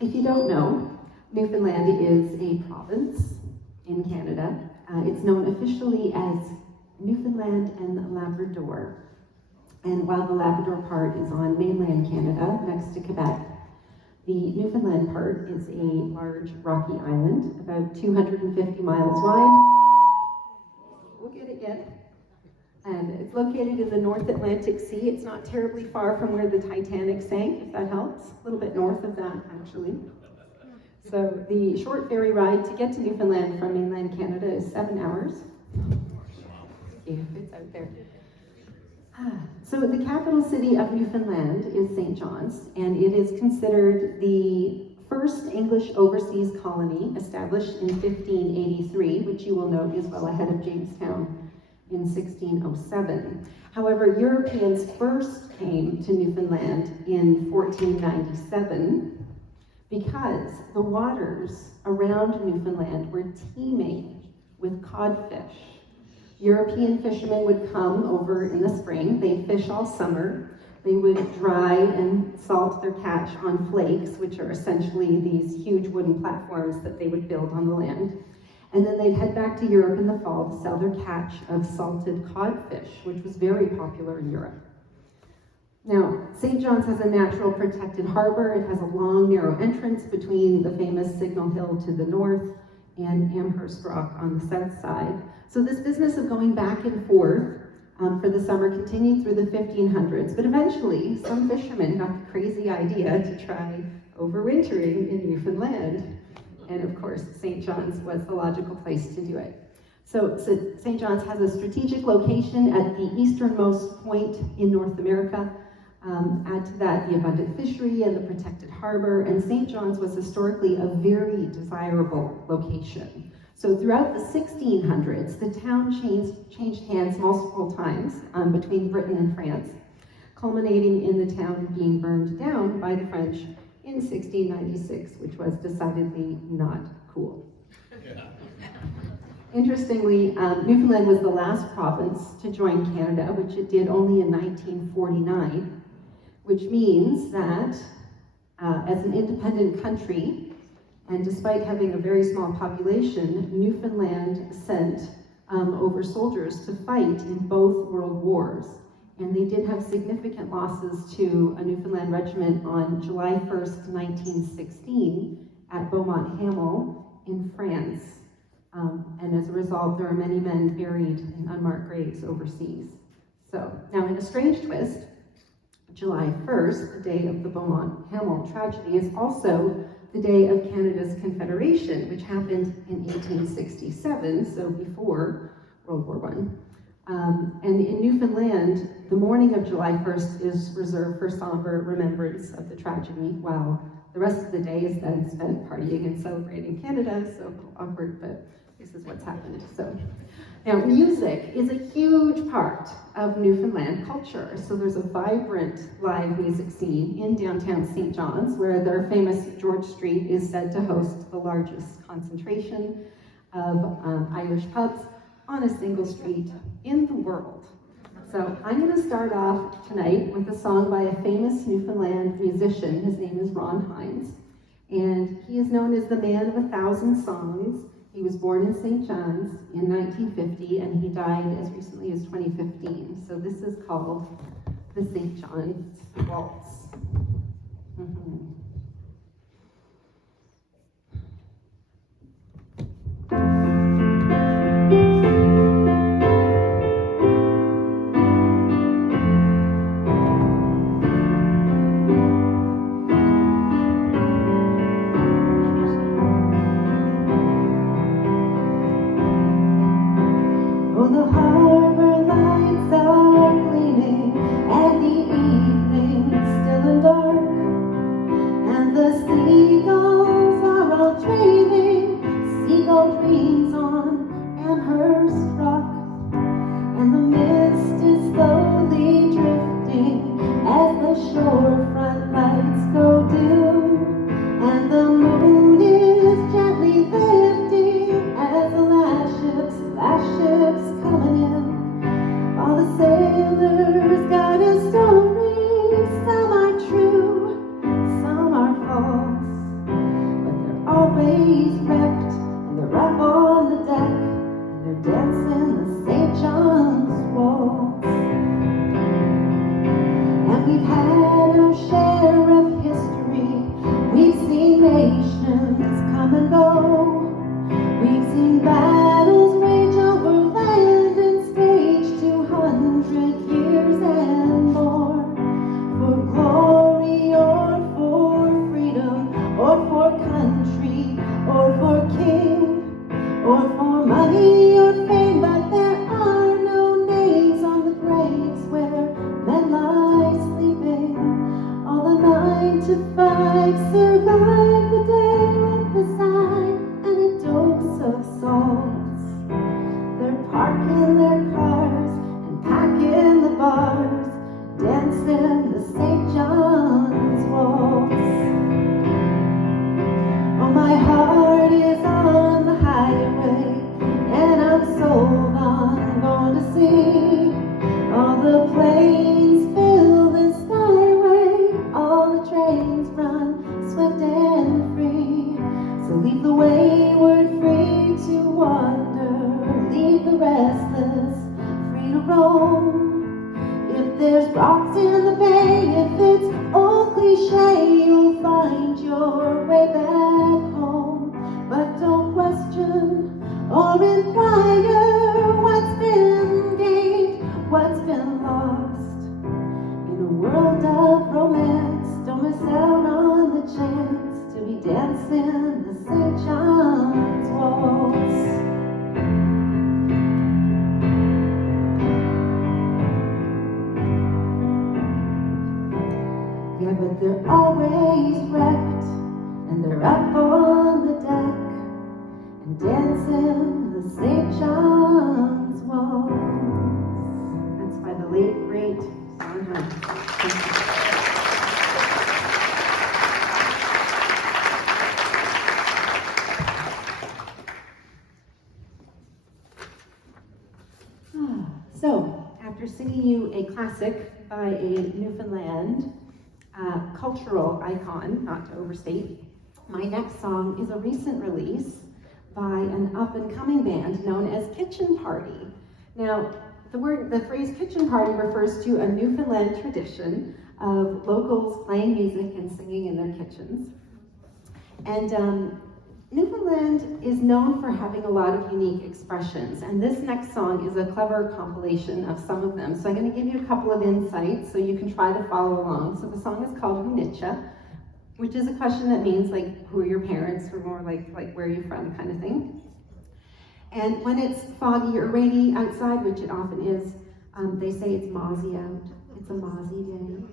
If you don't know, Newfoundland is a province in Canada. It's known officially as Newfoundland and Labrador. And while the Labrador part is on mainland Canada, next to Quebec, the Newfoundland part is a large rocky island, about 250 miles wide. We'll get it yet. And it's located in the North Atlantic Sea. It's not terribly far from where the Titanic sank, if that helps. A little bit north of that, actually. So the short ferry ride to get to Newfoundland from mainland Canada is 7 hours. Yeah, it's out there. So the capital city of Newfoundland is St. John's, and it is considered the first English overseas colony established in 1583, which you will note is well ahead of Jamestown in 1607. However, Europeans first came to Newfoundland in 1497 because the waters around Newfoundland were teeming with codfish. European fishermen would come over in the spring. They'd fish all summer. They would dry and salt their catch on flakes, which are essentially these huge wooden platforms that they would build on the land. And then they'd head back to Europe in the fall to sell their catch of salted codfish, which was very popular in Europe. Now, St. John's has a natural protected harbor. It has a long, narrow entrance between the famous Signal Hill to the north and Amherst Rock on the south side. So this business of going back and forth for the summer continued through the 1500s, but eventually some fishermen got the crazy idea to try overwintering in Newfoundland. And of course, St. John's was the logical place to do it. So St. John's has a strategic location at the easternmost point in North America. Add to that the abundant fishery and the protected harbor, and St. John's was historically a very desirable location. So throughout the 1600s, the town changed hands multiple times between Britain and France, culminating in the town being burned down by the French in 1696, which was decidedly not cool. Yeah. Interestingly, Newfoundland was the last province to join Canada, which it did only in 1949, which means that as an independent country, and despite having a very small population, Newfoundland sent over soldiers to fight in both world wars. And they did have significant losses to a Newfoundland regiment on July 1st, 1916 at Beaumont Hamel in France. And as a result, there are many men buried in unmarked graves overseas. So, now in a strange twist, July 1st, the day of the Beaumont Hamel tragedy, is also the day of Canada's Confederation, which happened in 1867, so before World War I. And in Newfoundland, the morning of July 1st is reserved for somber remembrance of the tragedy, while the rest of the day is then spent partying and celebrating Canada. So awkward, but this is what's happened. So now, music is a huge part of Newfoundland culture. So there's a vibrant live music scene in downtown St. John's, where their famous George Street is said to host the largest concentration of Irish pubs on a single street in the world. So I'm going to start off tonight with a song by a famous Newfoundland musician. His name is Ron Hynes, and he is known as the man of 1,000 songs. He was born in St. John's in 1950, and he died as recently as 2015. So this is called the St. John's Waltz. Mm-hmm. 5 survive the day with a sigh and a dose of salts. They're parking their cars and packing the bars, dancing the St. John's Waltz. Oh, my heart is on the highway, and I'm sold on going to see all the planes fill the skyway, all the trains run swift and free. So leave the wayward free to wander, leave the restless free to roam. If there's rocks in the bay, if it's old cliche, you'll find your way back home. But don't question or inquire what's been gained, what's been lost. In a world of romance, don't miss out on the chance to be dancing the St. John's Waltz. Yeah, but they're always wrecked, and they're up on the deck and dancing the St. John's Waltz. That's by the late, great Hynes. So, after singing you a classic by a Newfoundland cultural icon, not to overstate, my next song is a recent release by an up-and-coming band known as Kitchen Parti. Now, the phrase kitchen party refers to a Newfoundland tradition of locals playing music and singing in their kitchens. And Newfoundland is known for having a lot of unique expressions, and this next song is a clever compilation of some of them. So I'm going to give you a couple of insights so you can try to follow along. So the song is called Hynes, which is a question that means like, who are your parents, or more like where are you from kind of thing. And when it's foggy or rainy outside, which it often is, they say it's mozzie out. It's a mozzie day.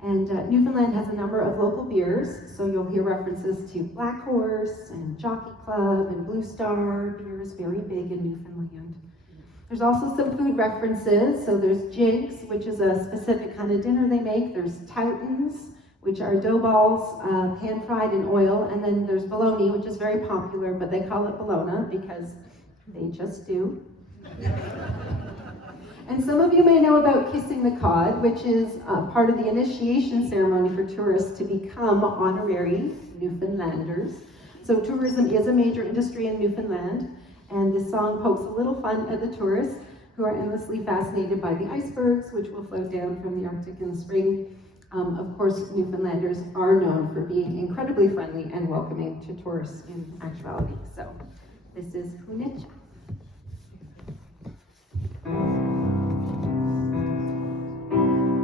And Newfoundland has a number of local beers, so you'll hear references to Black Horse and Jockey Club and Blue Star. Beer is very big in Newfoundland. There's also some food references, so there's jigs, which is a specific kind of dinner they make. There's toutons, which are dough balls, pan-fried in oil, and then there's bologna, which is very popular, but they call it bologna because they just do. And some of you may know about kissing the cod, which is part of the initiation ceremony for tourists to become honorary Newfoundlanders. So tourism is a major industry in Newfoundland, and this song pokes a little fun at the tourists who are endlessly fascinated by the icebergs, which will float down from the Arctic in the spring. Of course, Newfoundlanders are known for being incredibly friendly and welcoming to tourists in actuality. So this is Hynes.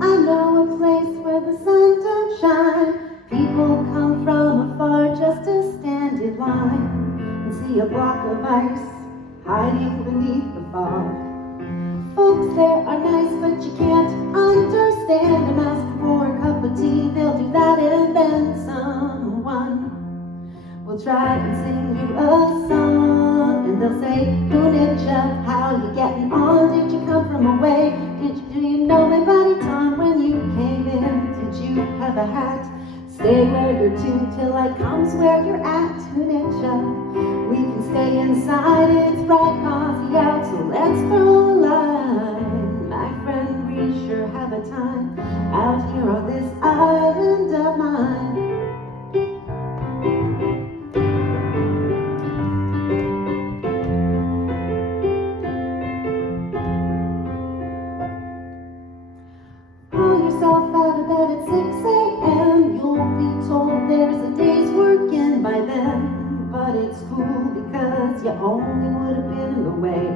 I know a place where the sun don't shine. People come from afar just to stand in line and see a block of ice hiding beneath the fog. Folks there are nice, but you can't understand them. Ask for a cup of tea, they'll do that, and then someone will try and sing you a song. And they'll say, Hynes, how you getting on? Did you come from away? Do you know my buddy Tom when you came in? Did you have a hat? Stay where you're to till I comes where you're at, Hynes. We can stay inside, it's bright coffee out, so let's throw a line. My friend, we sure have a time out here on this island of mine. Pull yourself out of bed at 6 a.m. You'll be told there's a day's work in by then. But it's cool because you only would have been in the way.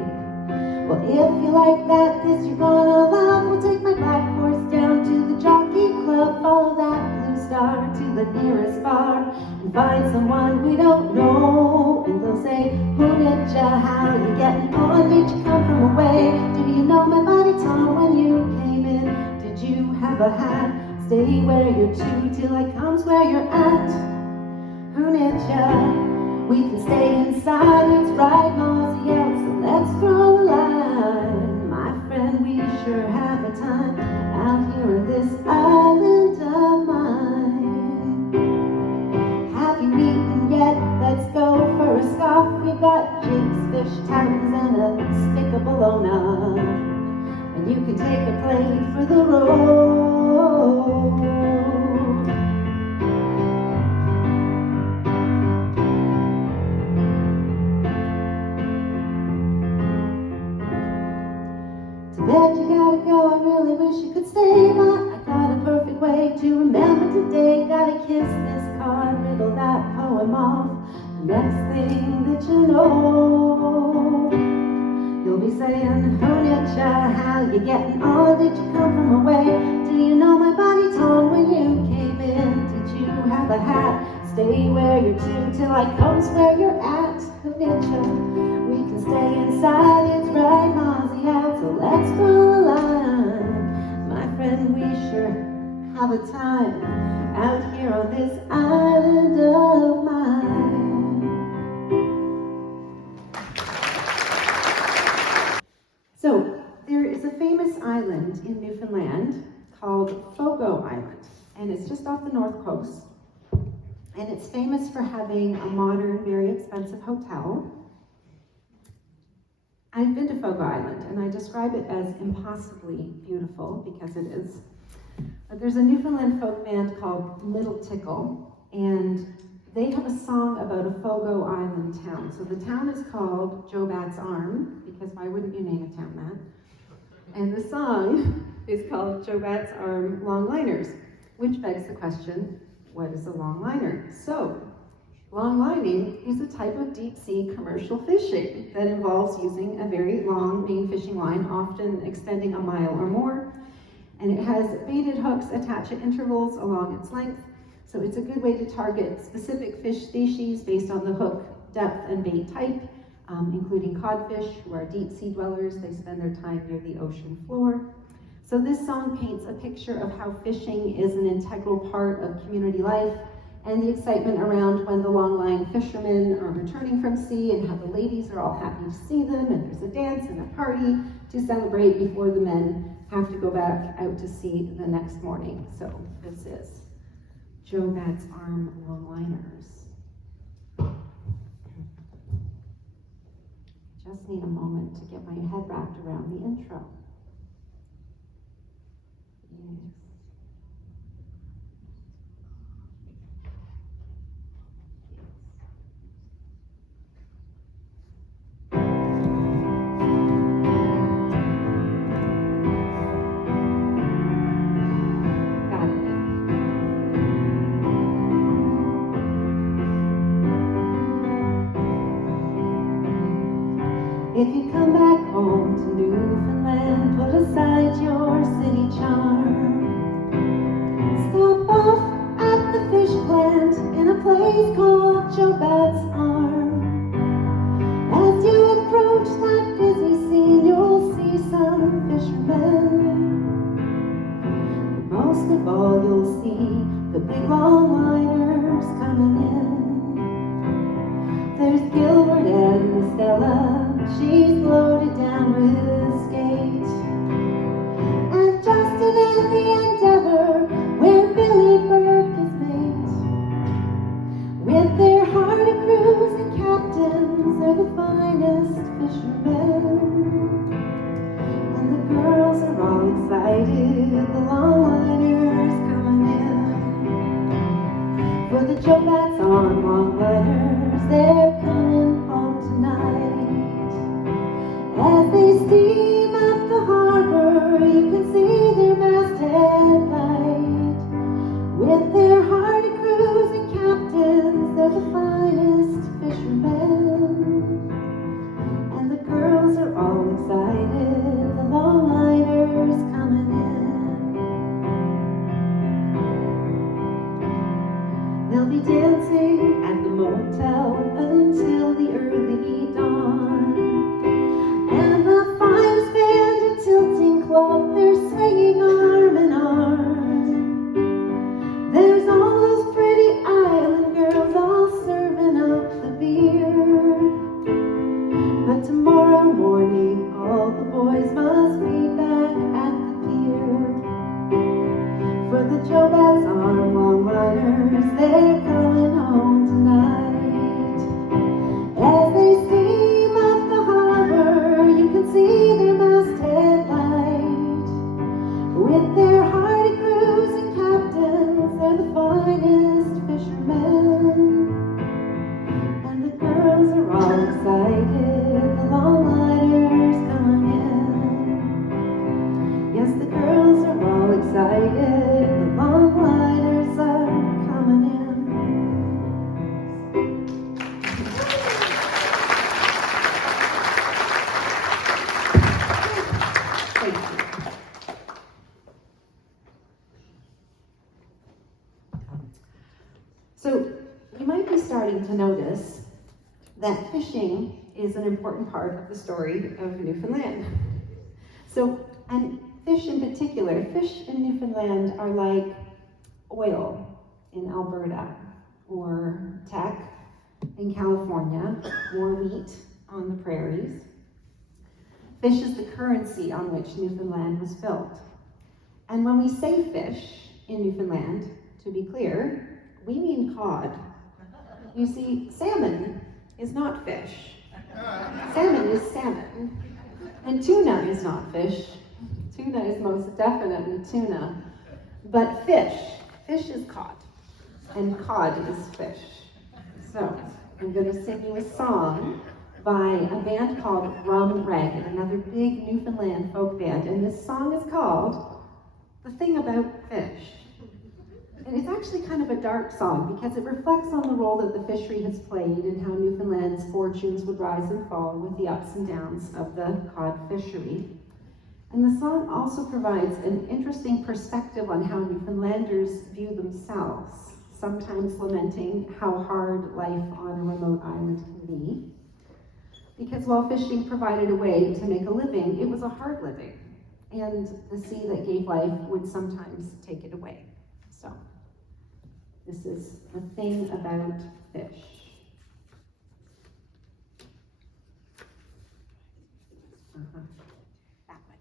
Well, if you like that, this you're gonna love. We'll take my black horse down to the Jockey Club, follow that Blue Star to the nearest bar, and find someone we don't know. And they'll say, Hynes, how you getting on? Did you come from away? Do you know my buddy Tom when you came in? Did you have a hat? Stay where you're to till I comes where you're at. Hunitcha. We can stay inside, it's right, mosey out, so let's throw a line. My friend, we sure have a time out here on this island of mine. Have you eaten yet? Let's go for a scoff. We got jigs, fish, tartans, and a stick of bologna. And you can take a plate for the road. Bet you gotta go, I really wish you could stay, but I got a perfect way to remember today. Gotta kiss this card, riddle that poem off. The next thing that you know, you'll be saying, Hunitcha, how you getting on? Did you come from away? Do you know my body tone when you came in? Did you have a hat? Stay where you're to till I comes where you're at. Hunitcha, we can stay inside, it's right, mosey out, so let's draw a line. My friend, we sure have a time out here on this island of mine. So, there is a famous island in Newfoundland called Fogo Island, and it's just off the north coast. And it's famous for having a modern, very expensive hotel. I've been to Fogo Island, and I describe it as impossibly beautiful, because it is. But there's a Newfoundland folk band called Tickle, and they have a song about a Fogo Island town. So the town is called Jobat's Arm, because why wouldn't you name a town that? And the song is called Jobat's Arm Longliners, which begs the question, what is a longliner? So, longlining is a type of deep-sea commercial fishing that involves using a very long main fishing line, often extending a mile or more, and it has baited hooks attached at intervals along its length, so it's a good way to target specific fish species based on the hook depth and bait type, including codfish, who are deep-sea dwellers. They spend their time near the ocean floor. So this song paints a picture of how fishing is an integral part of community life, and the excitement around when the longline fishermen are returning from sea, and how the ladies are all happy to see them, and there's a dance and a party to celebrate before the men have to go back out to sea the next morning. So this is Jobat's Arm Longliners. Just need a moment to get my head wrapped around the intro. Yes. If you come back home to Newfoundland, put aside your city charm. Stop off at the fish plant in a place called Jobat's Arm. As you approach that busy scene, you'll see some fishermen. But most of all, you'll see the big longliners coming in. There's Gilbert and Stella. She's loaded down with skate. And Justin and the Endeavor, where Billy Burke is mate. With their hardy crews and captains, they're the finest fishermen. And the girls are all excited, the longliners coming in. For the Jobat's Arm longliners, they're coming home tonight. As they steam up the harbor, you can see their masthead light. With their hardy crews and captains, they're the finest fishermen. And the girls are all excited, the longliners coming in. They'll be dancing at the motel until the early dawn. And the finest band at Tilting Club, they're swinging arm in arm. So you might be starting to notice that fishing is an important part of the story of Newfoundland. So, and fish in particular, fish in Newfoundland are like oil in Alberta, or tech in California, or wheat on the prairies. Fish is the currency on which Newfoundland was built. And when we say fish in Newfoundland, to be clear, we mean cod. You see, salmon is not fish. Salmon is salmon. And tuna is not fish. Tuna is most definitely tuna. But fish is cod. And cod is fish. So, I'm going to sing you a song by a band called Rum Ragged, another big Newfoundland folk band. And this song is called The Thing About Fish. And it's actually kind of a dark song because it reflects on the role that the fishery has played and how Newfoundland's fortunes would rise and fall with the ups and downs of the cod fishery. And the song also provides an interesting perspective on how Newfoundlanders view themselves, sometimes lamenting how hard life on a remote island can be. Because while fishing provided a way to make a living, it was a hard living, and the sea that gave life would sometimes take it away. So, this is The Thing About Fish. That way.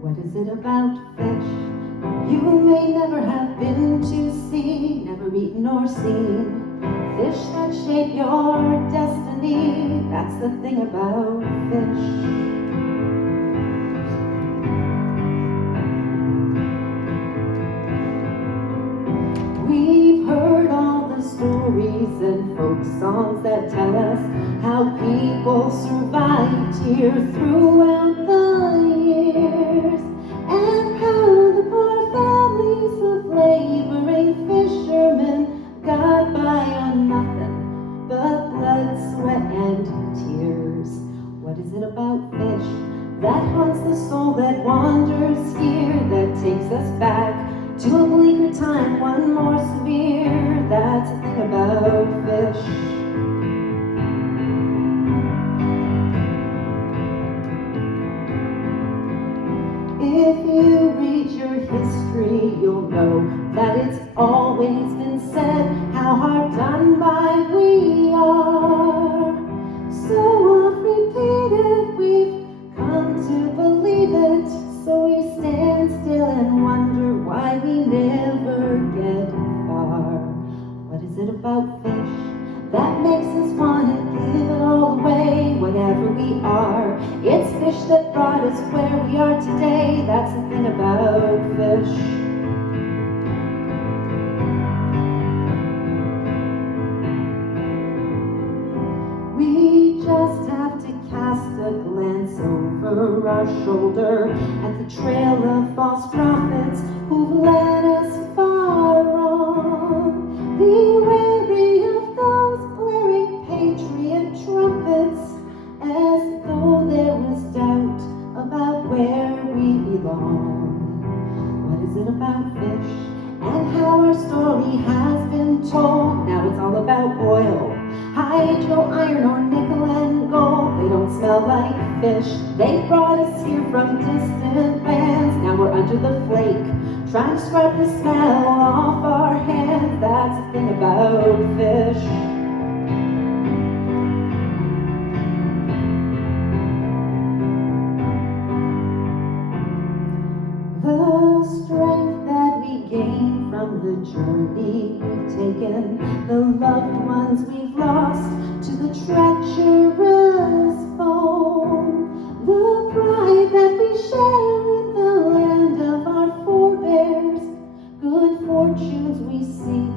What is it about fish you may never have been to see, never eaten or seen? Fish that shape your destiny, that's the thing about fish. We've heard all the stories and folk songs that tell us how people survived here throughout the years, and how the poor families of laboring fishermen got by on nothing but blood, sweat, and tears. What is it about fish that haunts the soul that wanders here, that takes us back to a bleaker time, one more severe? That's the thing about fish. If you read your history, you'll know that it's always been said how hard done by we are. So oft repeated, we've come to believe it, so we stand still and wonder why we never get far. What is it about fish that makes us want to give it all away, whatever we are? It's fish that brought us where we are today, that's the thing about fish. We just have to cast a glance over our shoulder at the trail of false prophets who've led us far wrong. Be wary of those blaring patriot trumpets, as though there was doubt about where we belong. What is it about fish and how our story has been told? Now it's all about oil, hydro, iron, or nickel and gold. They don't smell like fish. They brought us here from distant lands. Now we're under the flake, trying to scrub the smell off our hands. That's the thing about fish. The strength that we gain from the journey we've taken, the loved ones we've lost to the treacherous foe, the pride that we share in the land of our forebears, good fortunes we seek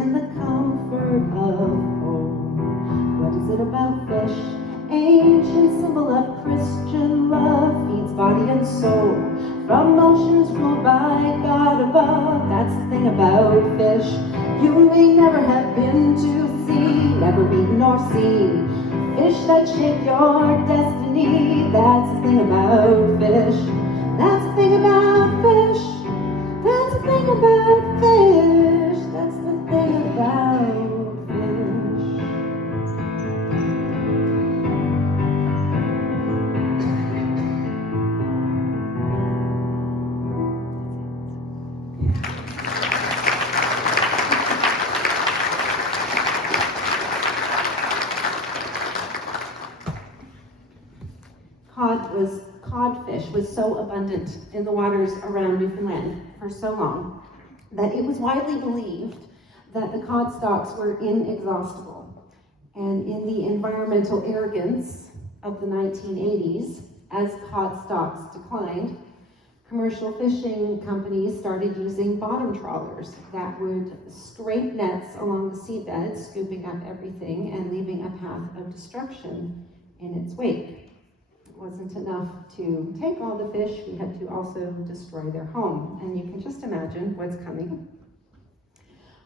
in the comfort of home. What is it about fish? Ancient symbol of Christian love, feeds body and soul from oceans ruled by God above. That's the thing about fish you may never have been to see, never eaten or seen. Fish that shape your destiny, that's the thing codfish was so abundant in the waters around Newfoundland for so long that it was widely believed that the cod stocks were inexhaustible. And in the environmental arrogance of the 1980s, as cod stocks declined, commercial fishing companies started using bottom trawlers that would scrape nets along the seabed, scooping up everything and leaving a path of destruction in its wake. It wasn't enough to take all the fish, we had to also destroy their home. And you can just imagine what's coming.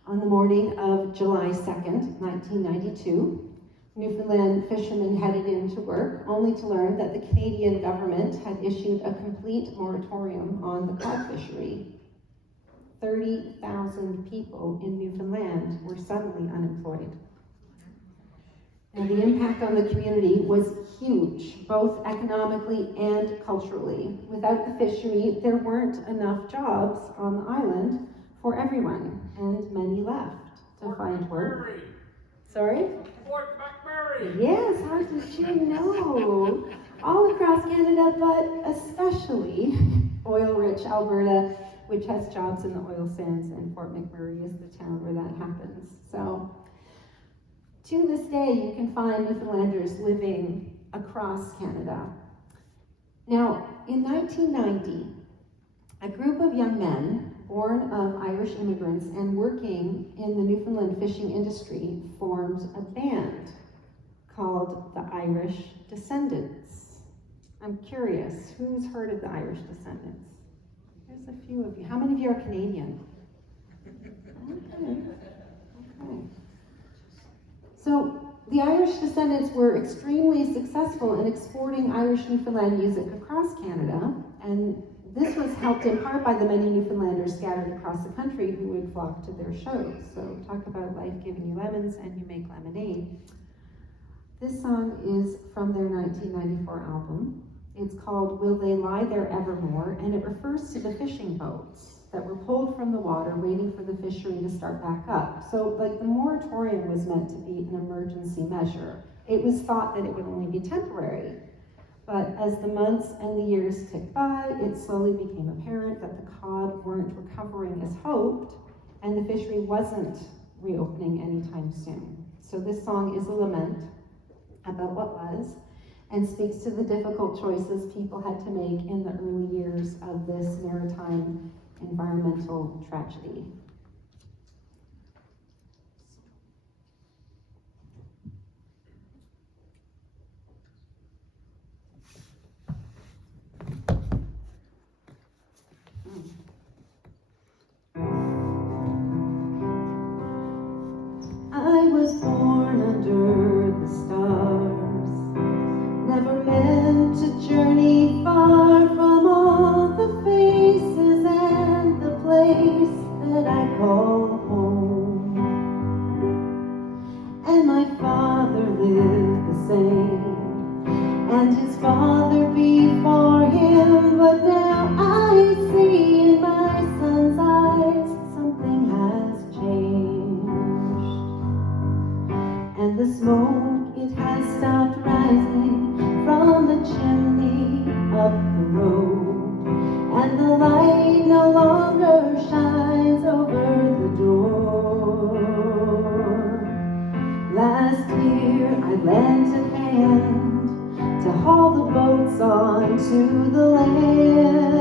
On the morning of July 2nd, 1992, Newfoundland fishermen headed into work, only to learn that the Canadian government had issued a complete moratorium on the cod fishery. 30,000 people in Newfoundland were suddenly unemployed. And the impact on the community was huge, both economically and culturally. Without the fishery, there weren't enough jobs on the island for everyone, and many left to find work. Sorry? Fort McMurray. Yes, how did you know? All across Canada, but especially oil-rich Alberta, which has jobs in the oil sands, and Fort McMurray is the town where that happens. So, to this day, you can find Newfoundlanders living across Canada. Now, in 1990, a group of young men, born of Irish immigrants and working in the Newfoundland fishing industry, formed a band called the Irish Descendants. I'm curious, who's heard of the Irish Descendants? There's a few of you. How many of you are Canadian? Okay. So the Irish Descendants were extremely successful in exporting Irish Newfoundland music across Canada, and this was helped in part by the many Newfoundlanders scattered across the country who would flock to their shows. So talk about life giving you lemons and you make lemonade. This song is from their 1994 album. It's called Will They Lie There Evermore, and it refers to the fishing boats that were pulled from the water waiting for the fishery to start back up. So like the moratorium was meant to be an emergency measure. It was thought that it would only be temporary. But as the months and the years ticked by, it slowly became apparent that the cod weren't recovering as hoped, and the fishery wasn't reopening anytime soon. So this song is a lament about what was, and speaks to the difficult choices people had to make in the early years of this maritime environmental tragedy. I was born under the stars, never meant to journey far from all the faces and the place that I call home. And my father lived the same, and his father before him, but now I see in my son's eyes something has changed. And the smoke, it has stopped rising from the chimney up the road, and the light no longer shines over the door. Last year I lent a hand to haul the boats onto the land.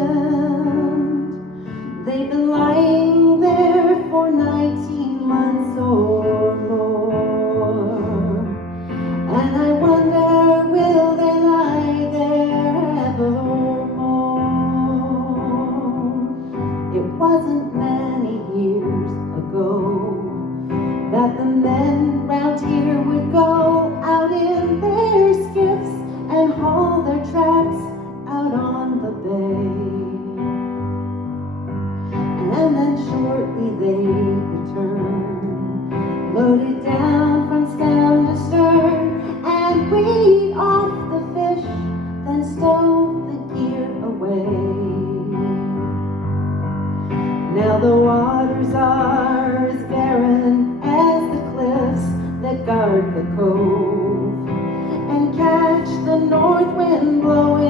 They've been lying there for 19 months or more, and I wonder, will they lie there evermore? It wasn't many years ago that the men round here would go out in their skiffs and haul their tracks out on the bay. And then shortly they return, loaded down from stem to stern, and weed off the fish, then stow the gear away. Now the waters are as barren as the cliffs that guard the cove, and catch the north wind blowing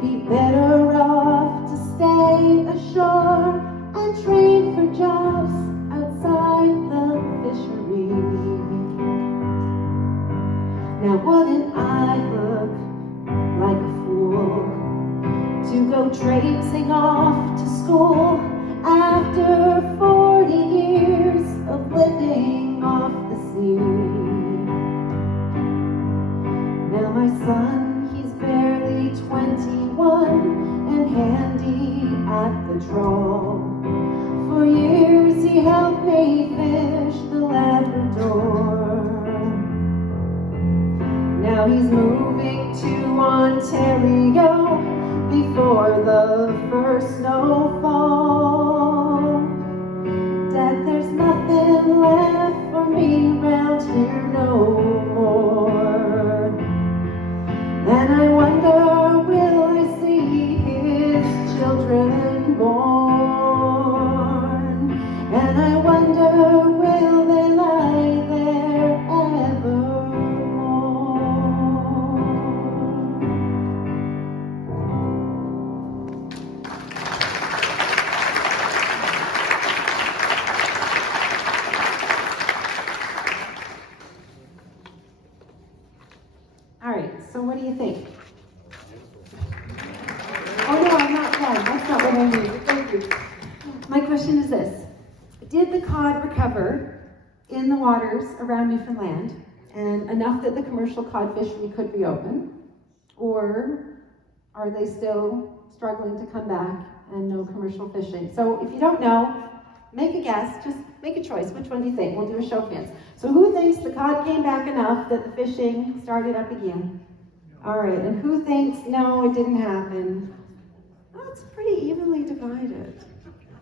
we'd be better off to stay ashore and train for jobs outside the fishery. Now wouldn't I look like a fool to go traipsing off to school after 40 years of living off the sea? Now my son, he's barely 21 and handy at the trawl. For years he helped me fish the Labrador. Now he's moving to Ontario before the first snowfall. Dad, there's nothing left for me round here no more. And I wonder, will I see his children born? And I wonder, will they lie there evermore? All right, so what do you think? Oh no, I'm not done. That's not what I mean. Thank you. My question is this. Did the cod recover in the waters around Newfoundland and enough that the commercial cod fishery could reopen? Or are they still struggling to come back and no commercial fishing? So if you don't know, make a guess. Just make a choice. Which one do you think? We'll do a show of hands. So who thinks the cod came back enough that the fishing started up again? All right, and who thinks, no, it didn't happen? Oh, it's pretty evenly divided.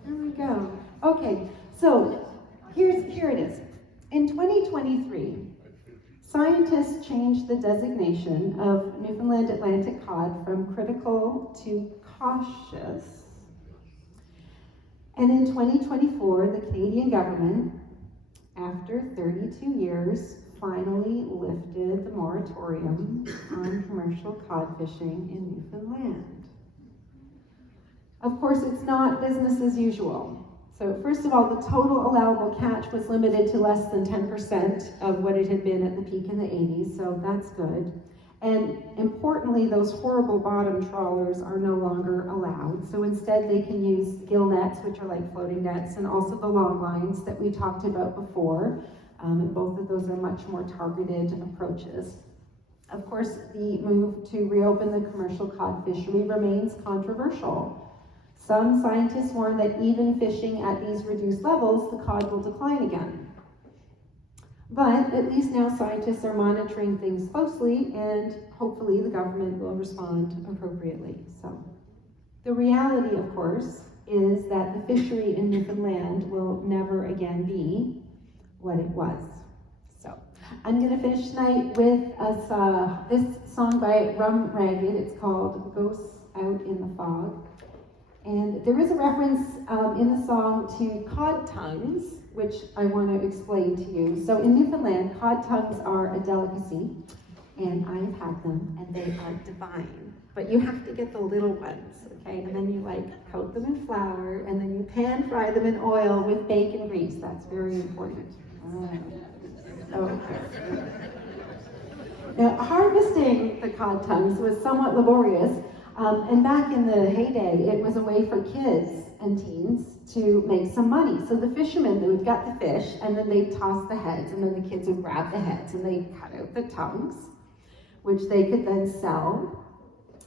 There we go. Okay, so here it is. In 2023, scientists changed the designation of Newfoundland Atlantic cod from critical to cautious. And in 2024, the Canadian government, after 32 years, finally lifted the moratorium on commercial cod fishing in Newfoundland. Of course, it's not business as usual. So first of all, the total allowable catch was limited to less than 10% of what it had been at the peak in the 80s, so that's good. And importantly, those horrible bottom trawlers are no longer allowed. So instead they can use gill nets, which are like floating nets, and also the long lines that we talked about before. And both of those are much more targeted approaches. Of course, the move to reopen the commercial cod fishery remains controversial. Some scientists warn that even fishing at these reduced levels, the cod will decline again. But at least now scientists are monitoring things closely, and hopefully the government will respond appropriately. So the reality, of course, is that the fishery in Newfoundland will never again be what it was. So I'm going to finish tonight with this song by Rum Ragged. It's called Ghosts Out in the Fog. And there is a reference in the song to cod tongues, which I want to explain to you. So in Newfoundland, cod tongues are a delicacy, and I've had them, and they are divine. But you have to get the little ones, okay? And then you coat them in flour, and then you pan fry them in oil with bacon grease. That's very important. Okay. Now, harvesting the cod tongues was somewhat laborious. And back in the heyday, it was a way for kids and teens to make some money. So the fishermen, they would gut the fish, and then they'd toss the heads, and then the kids would grab the heads, and they'd cut out the tongues, which they could then sell,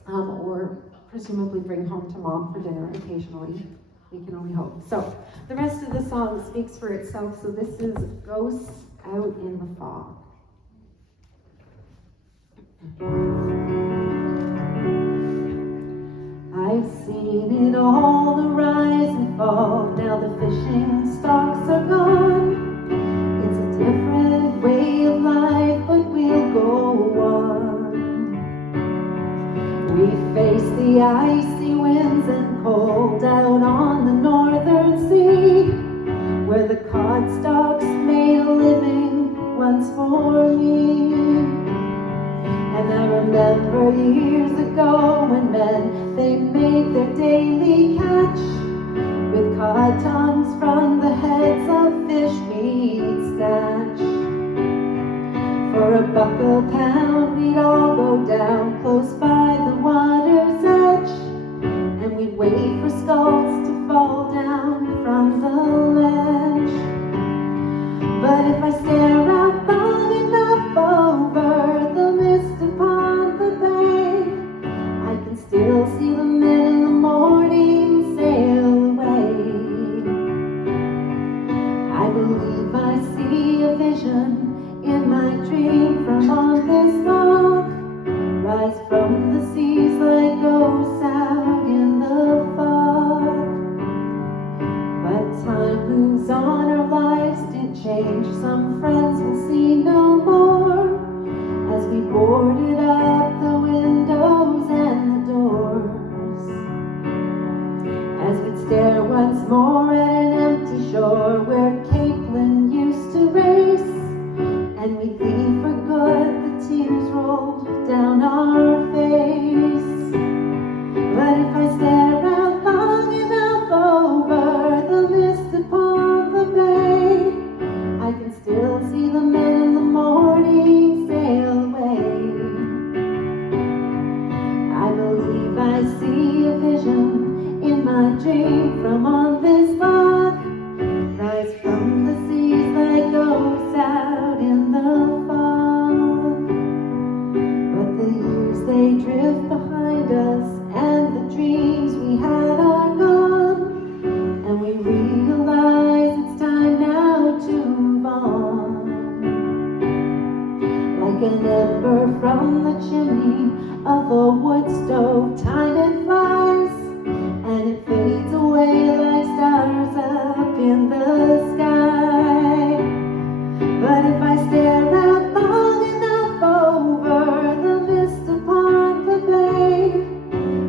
or presumably bring home to mom for dinner occasionally. We can only hope. So the rest of the song speaks for itself. So this is Ghosts Out in the Fog. I've seen it all, the rise and fall. Now the fishing stocks are gone. It's a different way of life, but we'll go on. We face the icy winds and cold out on the northern sea, where the cod stalks made a living once for me. And I remember remember years ago when men, they made their daily catch with cod tongues from the heads of fish we'd snatch. For a buck a pound we'd all go down close by the water's edge, and we'd wait for skulls to fall down from the ledge. But if I stare out long enough over the mist upon the bay, I can still see the men in the morning sail away. I believe I see a vision in my dream from on this log, rise from the seas like ghosts out in the fog. But time moves on, our lives did change. Some friends we'll see no more, as we boarded up the windows and the doors, as we'd stare once more at an empty shore where Caitlin used to race, and we'd leave for good, the tears rolled down our face. But if I stare out long enough over the mist upon the bay, I can still see the men in the morning sail away. I believe I see a vision in my dream from on this log, rise from the seas like ghosts out in the fog. But the years they drift behind us, and the dreams we had are gone, and we realize it's time now to move on. Like an ember from the chimney of a wood stove, time it flies, and it fades away like stars up in the sky. But if I stare out long enough over the mist upon the bay,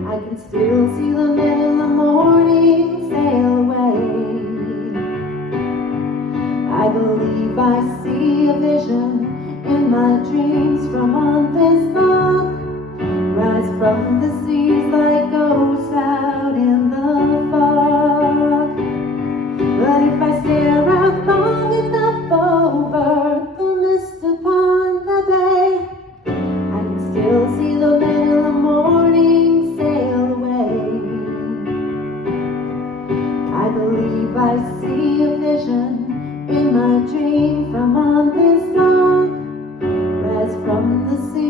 I can still see the men in the morning sail away. I believe I see a vision in my dreams from on this log, rise from the seas like ghosts out in the fog. But if I stare out long enough over the mist upon the bay, I can still see the men in the morning sail away. I believe I see a vision in my dream from on this log, rise from the sea